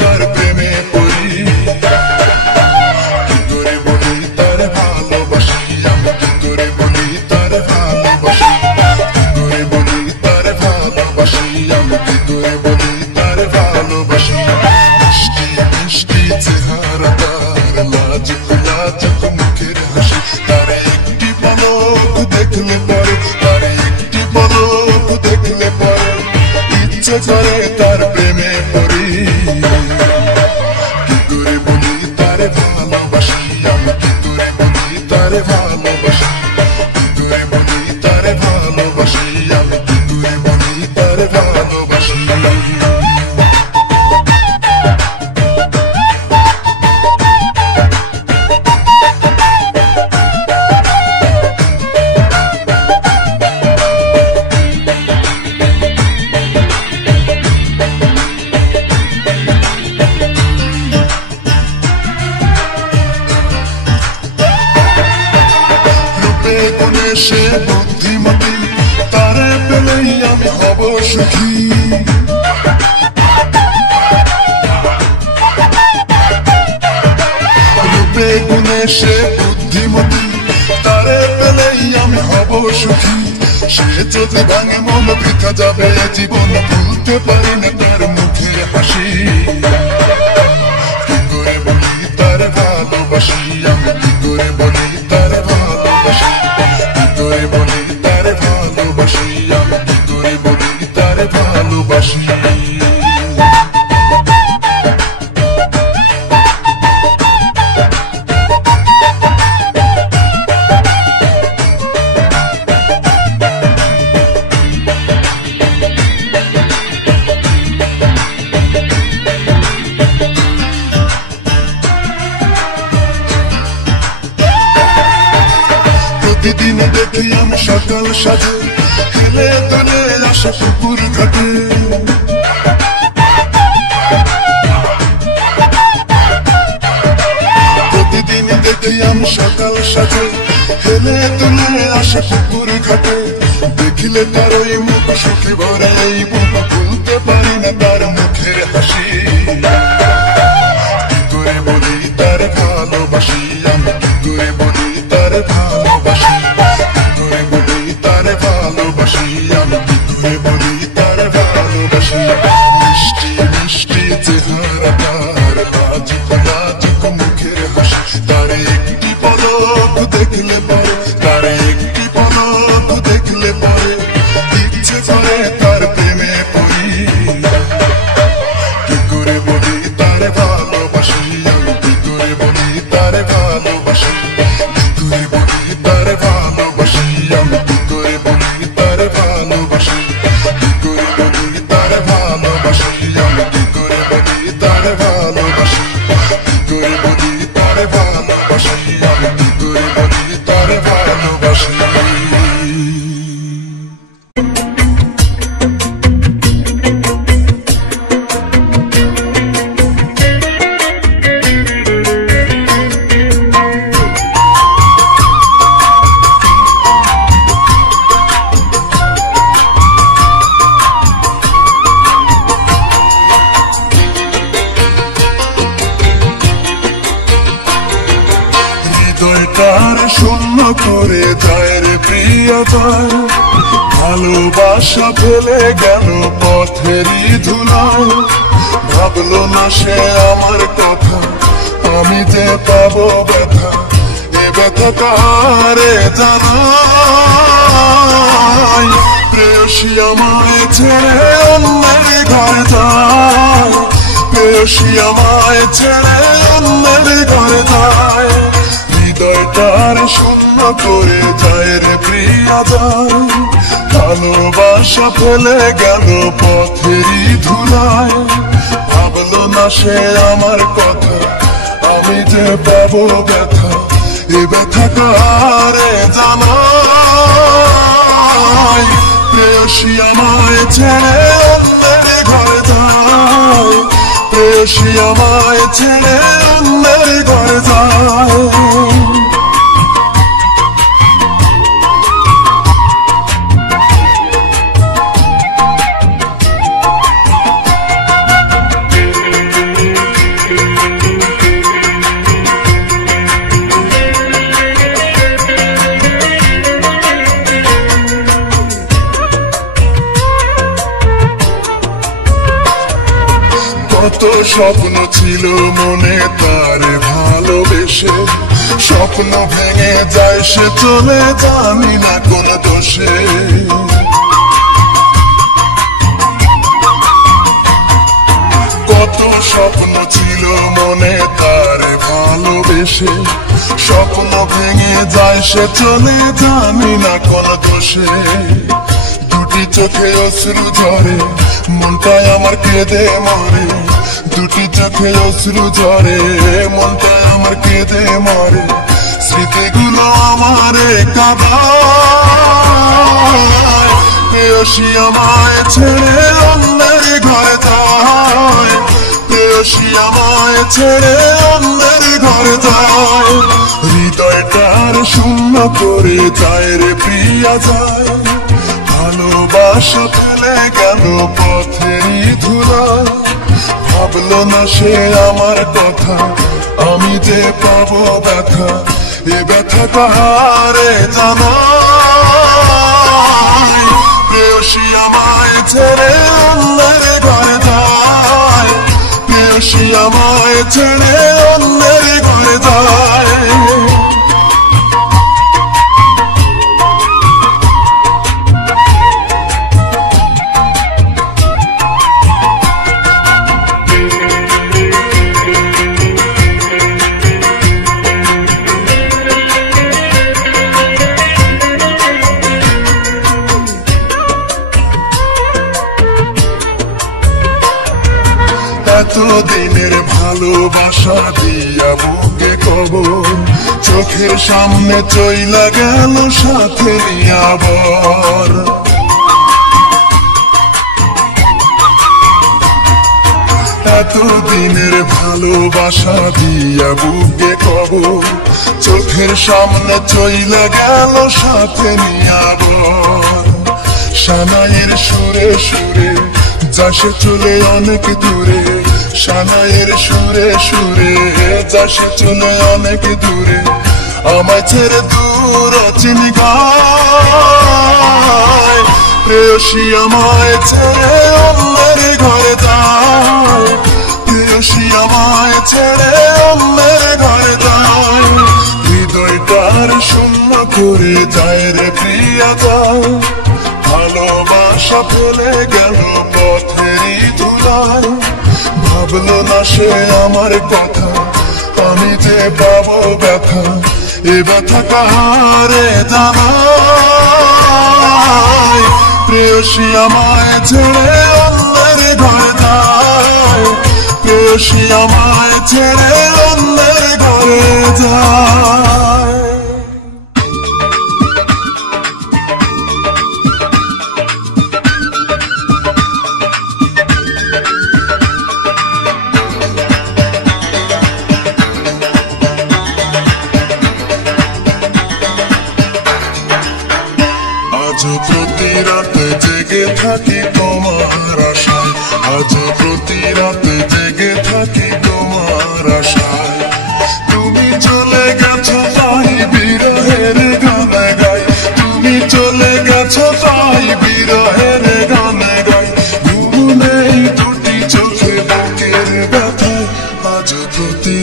তার প্রেমে পড়ি, কি করে বলি তার ভালোবাসি আমি, কি করে বলি তার ভালোবাসি, কি করে বলি তার ভালোবাসি আমি, কি করে বলি তার ভালোবাসি। মিষ্টি মিষ্টি চেহারা তার, লাজুক লাজুক মুখের হাসি, তার একটি পলক দেখলে পরে, তার একটি পলক দেখলে পরে ইচ্ছে করে তার প্রেমে পড়ি, কি করে বলি তার ভালোবাসি আমি, কি করে বলি তার ভালোবাসি, কি করে বলি তার ভালোবাসি আমি, কি করে বলি তার ভালোবাসি। সে বুদ্ধিমতী, তারে পেলেই আমি হব সুখী, রূপে গুণে সে বুদ্ধিমতী, তারে পেলেই আমি হব সুখী। সে যদি ভাঙে মন বৃথা যাবে জীবন, ভুলতে পারি না তার মুখের হাসি, কি করে বলি তার ভালোবাসি আমি, কি করে বলি তার ভালোবাসি, কি করে বলি তার ভালোবাসি আমি, কি করে বলি তার ভালোবাসি। প্রতিদিন দেখি আমি সকাল সাজে, খেলে দলে আসে পুকুর ঘাটে, প্রতিদিন দেখি আমি সকাল সাজে, খেলে দলে আসে পুকুর ঘাটে। দেখিলে তার ওই মুখ সুখে ভরে, এই মুখ ভুলতে পারি না তার মুখের হাসি, কি করে বলি তার ভালোবাসি আমি, কি করে বলি তার ভালোবাসি, কি করে বলি তার ভালোবাসি আমি, কি করে বলি তার ভালোবাসি। মিষ্টি মিষ্টি চেহারা তার, লাজুক লাজুক মুখের হাসি, তার একটি পলক দেখলে পরে, তার একটি পলক দেখলে পরে ইচ্ছে করে তার প্রেমে পড়ি, কি করে বলি তার ভালোবাসি আমি, কি করে বলি তার ভালোবাসি, কি করে বলি তার ভালোবাসি আমি, কি করে বলি তার ভালোবাসি, কি করে বলি তার ভালোবাসি আমি, কি করে বলি তার ভালোবাসি, কি করে বলি তার ভালোবাসি আমি, কি করে বলি তার ভালোবাসি। হৃদয়টার শূন্য করে যায় রে প্রিয়তর, ভালোবাসা ফেলে গেল পথেরই ধুলায়। ভাবলো না সে আমার কথা, আমি যে পাবো ব্যথা, এ ব্যথা কারে জানাই। প্রেয়সী আমায় ছেড়ে অন্যের ঘরে যায়, প্রেয়সী আমায় ছেড়ে অন্যের ঘরে যায়। হৃদয়টার শূন্য করে যায় রে প্রিয়তর, ভালোবাসা ফেলে গেল পথেরই ধুলায়। ভাবলো না সে আমার কথা, আমি যে পাবো ব্যথা, এ ব্যথা কারে জানাই। প্রেয়সী আমায় ছেড়ে অন্যের ঘরে যায়, প্রেয়সী আমায় ছেড়ে অন্যের ঘরে যায়। স্বপ্ন ছিল মনে তারে ভালোবেসে, স্বপ্ন ভেঙে যায় সে চলে জানি না কোন দোষে। কত স্বপ্ন ছিল মনে তারে ভালোবেসে, স্বপ্ন ভেঙে যায় সে চলে জানি না কোন দোষে। দুটি চোখে অশ্রু ঝরে মনটায় আমার কেঁদে মরে, দুটি চোখে অশ্রু ঝরে মনটায় আমার কেঁদে মরে। স্মৃতিগুলো আমারে কাঁদায়, প্রেয়সী আমায় ছেড়ে অন্যের ঘরে যায়, প্রেয়সী আমায় ছেড়ে অন্যের ঘরে যায়। হৃদয়টার শূন্য করে যায় রে প্রিয়া যায়, ভালোবাসা ফেলে গেল পথেরই ধুলায়। ভাবলো না সে আমার কথা, আমি যে পাবো ব্যথা, এ ব্যথা কাহারে জানাই। প্রেয়সী আমায় ছেড়ে অন্যের ঘরে যায়, প্রেয়সী আমায় ছেড়ে অন্যের ঘরে যায়। এতদিনের ভালোবাসা দিয়া বুকে কবর, চোখের সামনে চইলা গেল সাথে নিয়া বর। এতদিনের ভালোবাসা দিয়া বুকে কবর, চোখের সামনে চইলা গেল সাথে নিয়া বর। সানাইয়ের সুরে সুরে যাসে চলে অনেক দূরে, সানাইয়ের সুরে সুরে যাসে চলে অনেক দূরে। আমায় ছেড়ে দূর চিনি গায়, প্রেয়সী আমায় ছেড়ে অন্যের ঘরে যায়, প্রেয়সী আমায় ছেড়ে অন্যের ঘরে যায়। হৃদয়টার শূন্য করে যায় রে প্রিয়া যায়, ভালোবাসা ফেলে গেল পথেরই ধুলায়। ভাবলো না সে আমার কথা, আমি যে পাবো ব্যথা, এ ব্যথা কাহারে জানাই। প্রেয়সী আমায় ছেড়ে অন্যের ঘরে যায়, প্রেয়সী আমায় ছেড়ে অন্যের ঘরে যায়। আজ প্রতি রাতে জেগে থাকি তোমার আশায়, আজ প্রতি রাতে জেগে থাকি তোমার আশায়। তুমি চলে গেছো তাই বিরহের গানে গাই, তুমি চলে গেছো তাই বিরহের গানে গাই। ঘুম নেই দুটি চোখে বুকের ব্যথায়, আজ প্রতি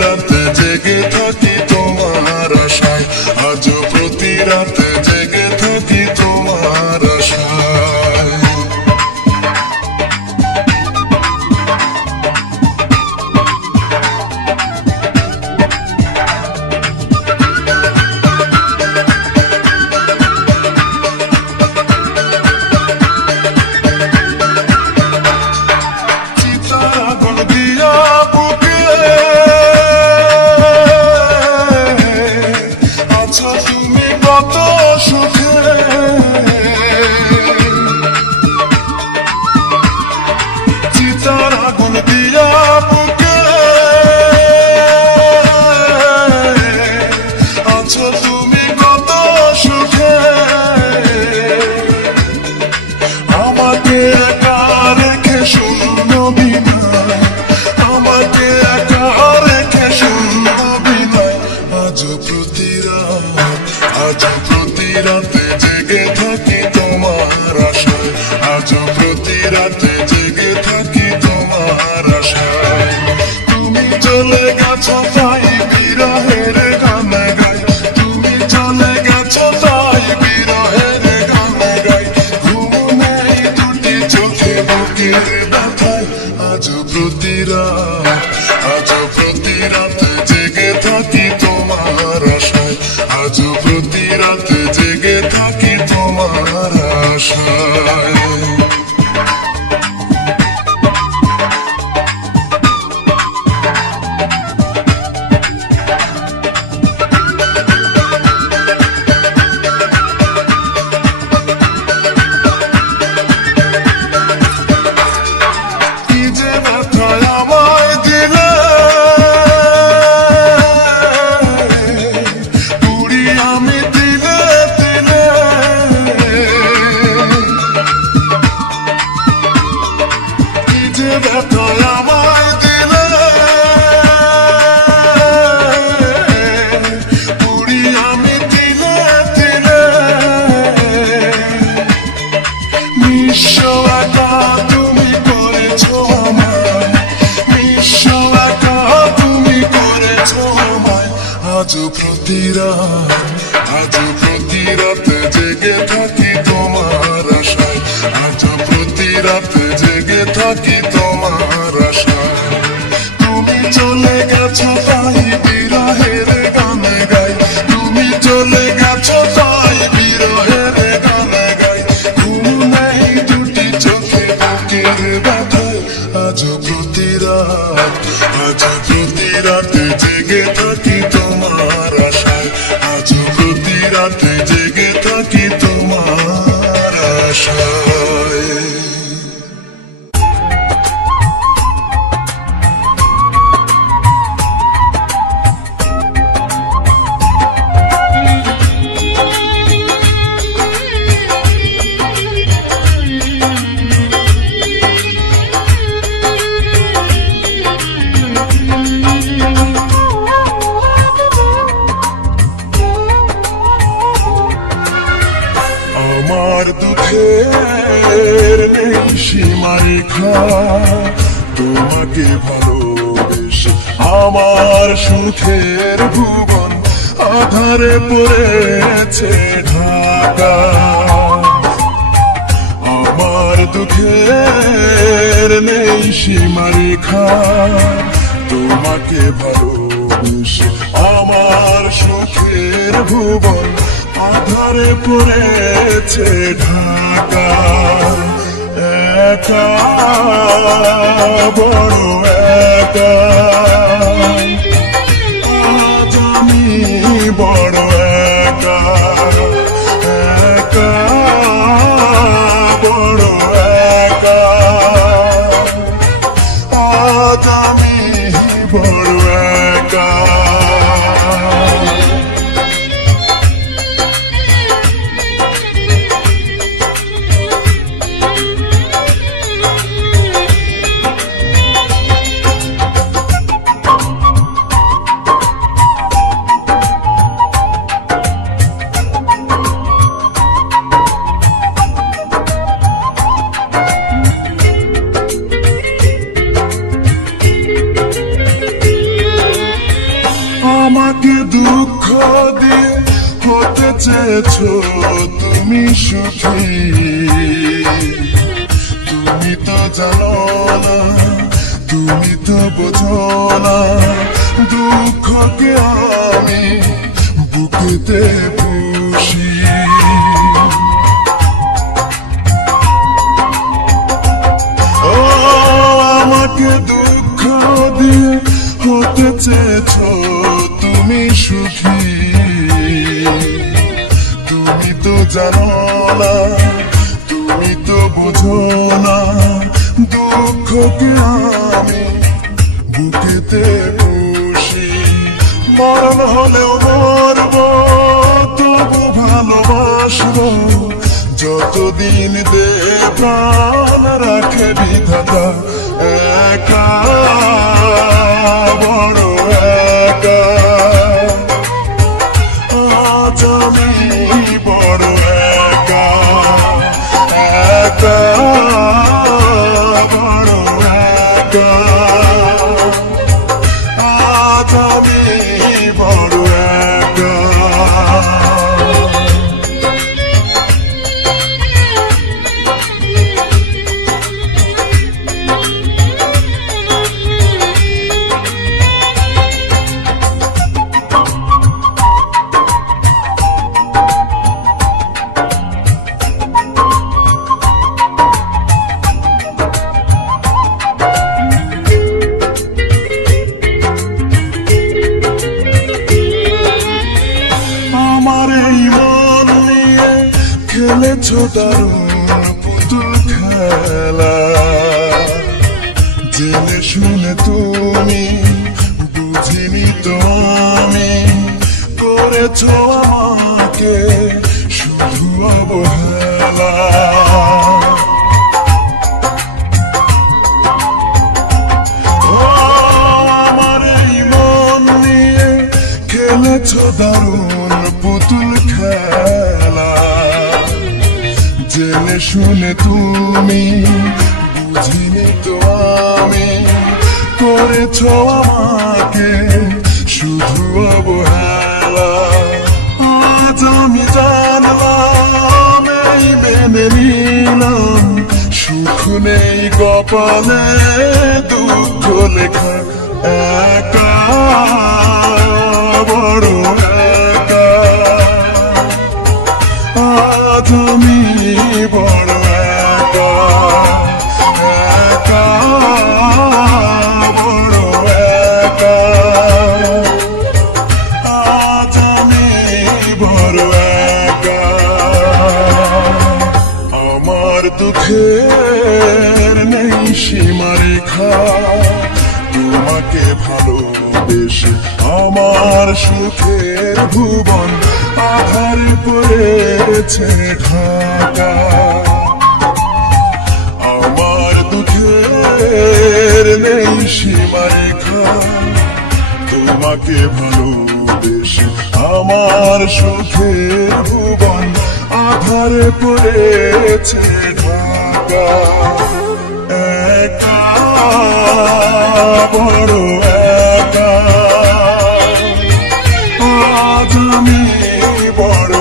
রাতে জেগে থাকি তোমার আশায়, আজ প্রতি রাতে জেগে থাকি তোমার আশায়। তুমি কত সুখে, চিতার আগুন দিয়া বুকে আছো তুমি কত সুখে। আমাকে একা রেখে শূন্য বিনায়, আমাকে একা রেখে শূন্য বিনায়। আজ প্রতি রাতে জেগে থাকি তোমার আশায়, আজ প্রতি রাতে জেগে থাকি রাত, আজও প্রতি রাতে জেগে থাকি তোমার আশায়, আজও প্রতি রাতে জেগে থাকি তোমার আশায়। আজও প্রতি রাতে জেগে থাকি তোমার আশায়, আজও প্রতি রাতে জেগে থাকি তোমার আশায়। তুমি চলে গেছো তাই বিরহের গানে গাই, তুমি চলে গেছো তাই বিরহের গানে গাই। ঘুম নেই দুটি চোখে বুকের ব্যথায়, আজও প্রতি রাতে জেগে থাকি তোমার আশায়, আজও প্রতি রাতে জেগে থাকি তোমার আশায়। দুঃখের নেই সীমারেখা, তোমাকে ভালোবেসে আমার সুখের ভুবন আধারে পড়েছে ঢাকা। আমার দুঃখের নেই সীমারেখা, তোমাকে ভালোবেসে আমার সুখের ভুবন আধারে পড়েছে ঢাকা। একা বড় একা, আজ আমি বড় একা, একা বড় একা, আজ আমি বড় একা। আমাকে দুঃখ দিয়ে হতে চেয়েছো তুমি সুখী, তুমি তো জানো না, তুমি তো বোঝো না, দুঃখকে আমি বুকেতে পুষি। ও আমাকে দুঃখ দিয়ে হতে চেয়েছো তুমি সুখী, তুমি তো জানো না, তুমি তো বোঝো না, দুঃখকে আমি বুকেতে পুষি। মরণ হলেও মরব, তবু ভালোবাসবো, যতদিন দে প্রাণ রাখে বিধাতা। একা বড় একা, আজ আমি বড় একা, একা বড় একা, আজ আমি বড় একা। দারুণ পুতুল খেলা জেনে শুনে তুমি বুঝিনি তো আমি করেছো আমাকে শুধু অবহেলা আমার এই মন নিয়ে খেলেছো দারুণ পুতুল খেলা জেনে শুনে তুমি বুঝিনি তো আমি করেছো আমাকে শুধু অবহেলা আজ আমি জানলাম এই মেনে নিলাম সুখ নেই কপালে দুঃখ লেখা একা বড় একা আজ আমি বড় একা একা বড় একা আজ আমি বড় একা আমার দুঃখের নেই সীমারেখা তোমাকে ভালোবেসে আমার সুখের ভুবন আধার পড়েছে ঢাকা আমার দুঃখের নেই সীমারেখা তোমাকে ভালোবেসে আমার সুখের ভুবন আধার পড়েছে ঢাকা একা বড় একা আজ আমি বড়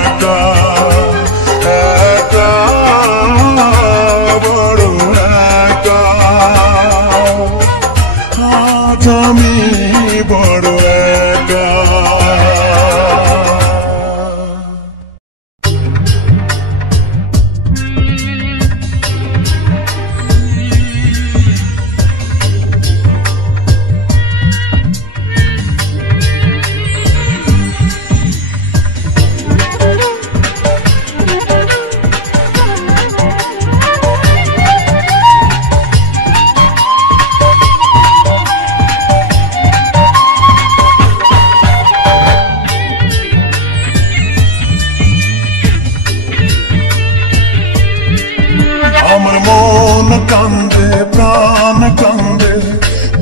একা একা বড় একা আজ আমি বড় একা আমার মন কান্দে প্রাণ কান্দে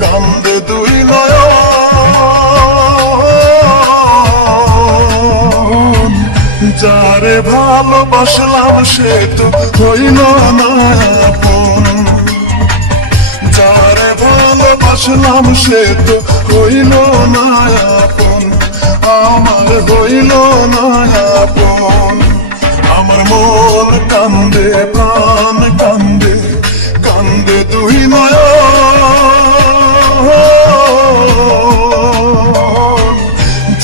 কান্দে দুই নয়ন যারে ভালোবাসলাম সে তো হইল না আপন যারে ভালোবাসলাম সে তো হইল না আপন আমার হইল না আপন আমার মন কান্দে প্রাণ কান্দে কান্দে দুই নয়ন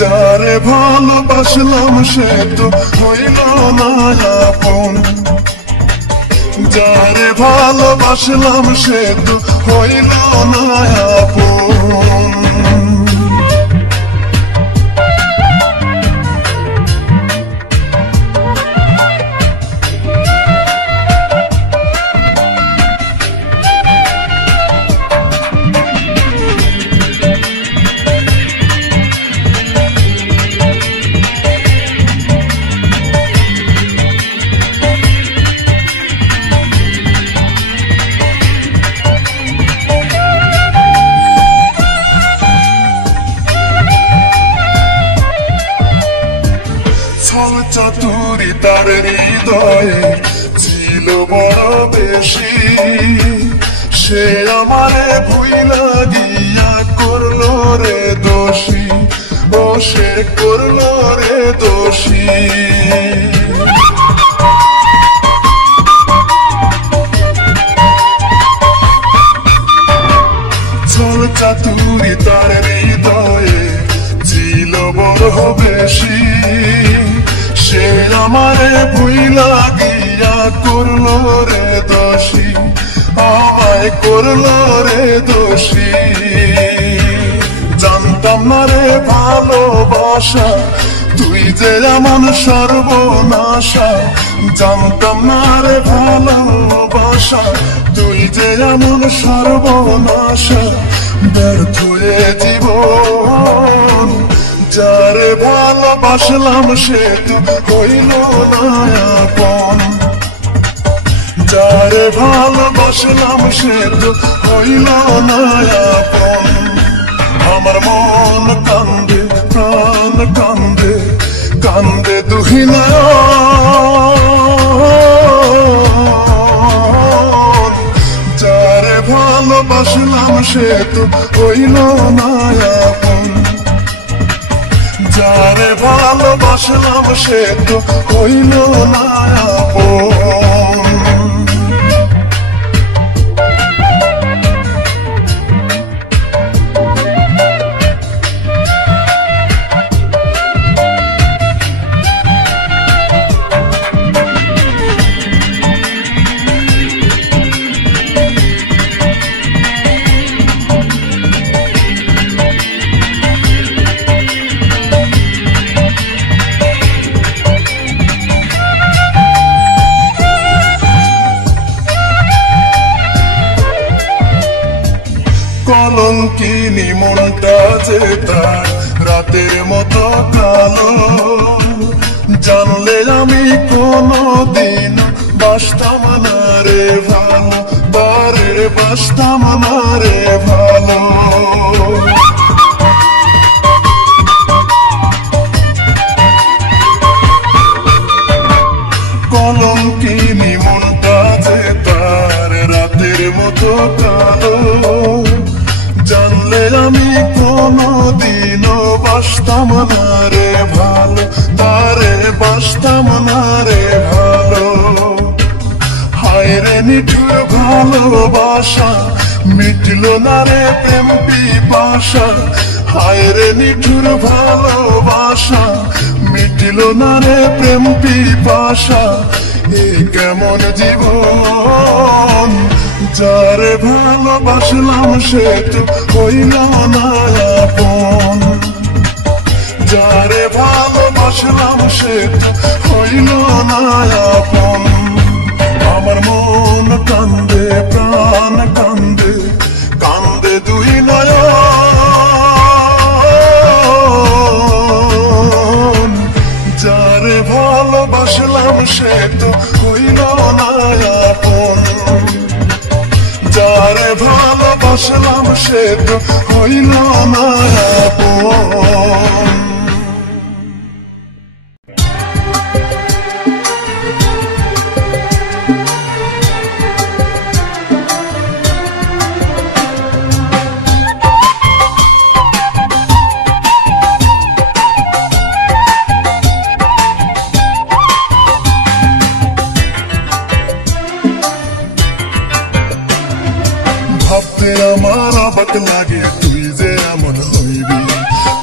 যারে ভালোবাসলাম সে তো হইল না আপন যারে ভালোবাসলাম সে তো হইল না আপন চাতুরি তার হৃদয়ে ছিল বড় বেশি সে আমারে ভুইলা গিয়া করলো রে দোষী ও সে করলো রে দোষী চল চাতুরি তার হৃদয়ে ছিল বড় বেশি সে আমারে ভুইলা গিয়া করলো রে দোষী আমায় করলো রে দোষী জানতাম না রে ভালোবাসা তুই যে এমন সর্বনাশা, জানতাম না রে ভালোবাসা। তুই যে এমন সর্বনাশা, ব্যর্থ এ জীবন। যারে ভালোবাসলাম সে তো হইল না আপন। যারে ভালোবাসলাম সে তো হইল না আপন। আমার মন কান্দে, প্রাণ কান্দে, কান্দে দুই নয়ন। যারে ভালোবাসলাম সে তো হইল না আপন। যারে ভালোবাসলাম সে তো হইল না আপন। কলঙ্কিনী মনটা যে তার রাতের মতো কালো। জানলে আমি কোনদিন বাসতাম না রে ভালো, তারে বাসতাম না রে ভালো। কলঙ্কিনী মনটা যে তার রাতের মতো কালো। জানলে আমি কোনদিনও বাসতাম না রে ভালো, তারে বাসতাম না রে ভালো। হায় রে নিঠুর ভালোবাসা, মিটল না রে প্রেম পিপাসা। হায় রে নিঠুর ভালোবাসা, মিটল না রে প্রেম পিপাসা। এ কেমন জীবন, যারে ভালোবাসলাম সে তো হইল না আপন। যারে ভালোবাসলাম সে তো হইল না আপন। আমার মন কান্দে, প্রাণ কান্দে, কান্দে দুই নয়ন। যারে ভালোবাসলাম সে তো হইল না আপন। যারে ভালোবাসলাম সে তো হইল না আপন। ভাবতে আমার অবাক লাগে তুই যে এমন হইবি,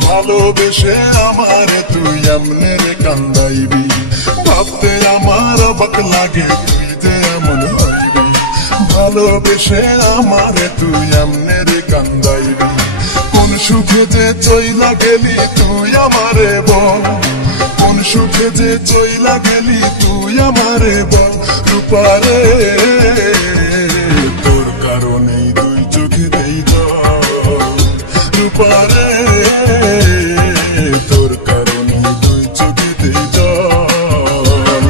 ভালোবেসে আমারে তুই এমনে রে কান্দাইবি। ভাবতে আমার অবাক লাগে তুই যে এমন হইবি, ভালোবেসে আমারে তুই এমনে রে কান্দাইবি। কোন সুখে যে চইলা গেলি তুই আমারে বল, কোন সুখে যে চইলা গেলি তুই আমারে বল। রূপারে তোর কারণেই দুই চোখে দেই জল। রূপারে তোর কারণেই দুই চোখে দেই জল।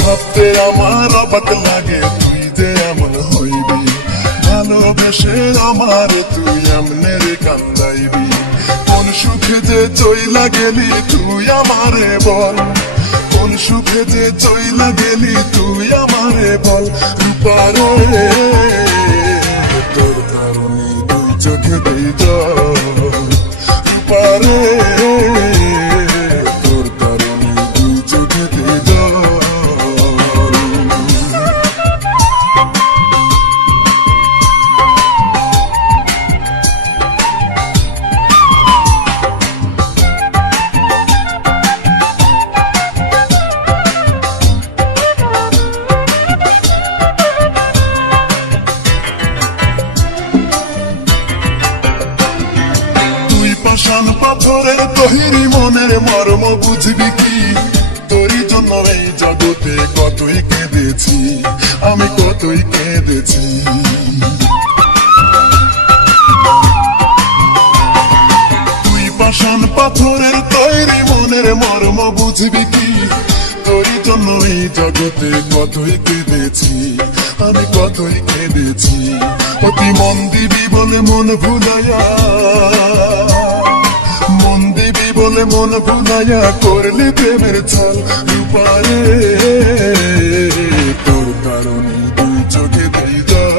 ভাবতে আমার অবাক লাগে তুই যে এমন হইবি, ভালোবেসে আমারে তুই এমনে রে কান্দাইবি। কোন সুখে যে চইলা গেলি তুই আমারে বল, কোন সুখে যে চইলা গেলি তুই আমারে বল। রূপারে তোর কারণে দুই চোখে দেই জল। রূপারে তোর কারণে দুই চোখে দেই জল। পাশান পাথরের তৈরি মনের মর্ম বুঝবি কি তোরই জন্য এই জগতে কতই কেঁদেছি আমি কতই কেঁদেছি তুই পাষাণ পাথরের তৈরি মনের মর্ম বুঝবি কি তোরই জন্য এই জগতে কতই কেঁদেছি আমি কতই কেঁদেছি অতি মন দিবি বলে মন ভুলাইয়া মন দিবি বলে মন ভুলাইয়া করলে প্রেমের ছল রূপারে তোর কারণে দুই চোখে দেই জল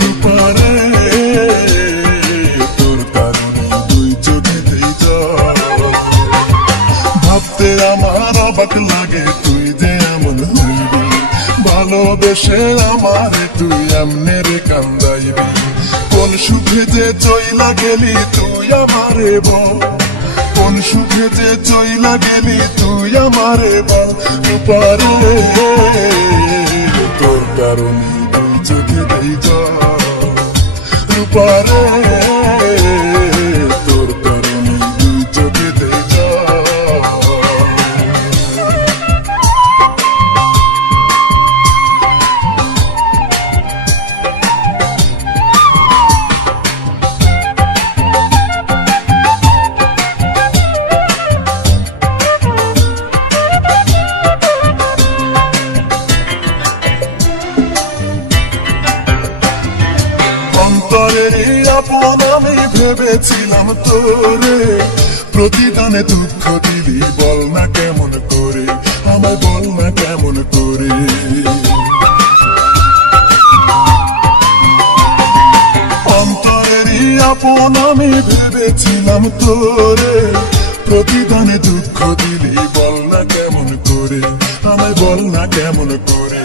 রূপারে তোর কারণে দুই চোখে দেই জল ভাবতে আমার অবাক লাগে তুই যে এমন হইবি ভালোবেসে আমারে তুই এমনে রে কান্দাইবি কোন সুখে যে চইলা গেলি তুই আমারে বল কোন সুখে যে চইলা গেলি তুই আমারে বল রূপারে তোর কারণে দুই চোখে দেই জল রূপারে তোর কারণে দুই চোখে দেই জল অন্তরের আপন আমি ভেবেছিলাম তোরে প্রতিদানে দুঃখ দিলি বল না কেমন করে আমায় বল না কেমন করে অন্তরের আপন আমি ভেবেছিলাম তোরে প্রতিদানে দুঃখ দিলি বল না কেমন করে আমায় বল না কেমন করে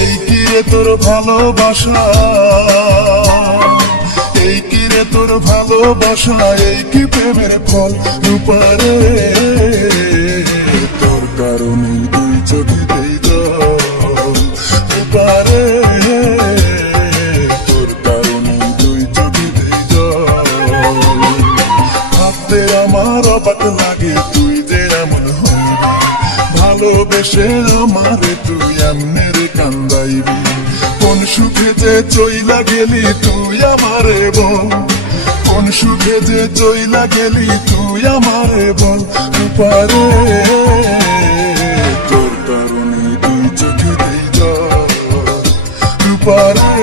এই কি রে তোর ভালোবাসা এই কি রে তোর ভালোবাসা এই কি প্রেমের ফল রূপারে তোর কারণে দুই চোখে দেই জল রূপারে তোর কারণে দুই চোখে দেই জল ভাবতে আমার অবাক লাগে তুই যে এমন হইবি ভালোবেসে আমারে তুই এমনে রে কান্দাইবি কোন সুখে যে চইলা গেলি তুই আমারে বল কোন সুখে যে চইলা গেলি তুই আমারে বল রূপারে তোর কারণে দুই চোখে দেই জল রূপারে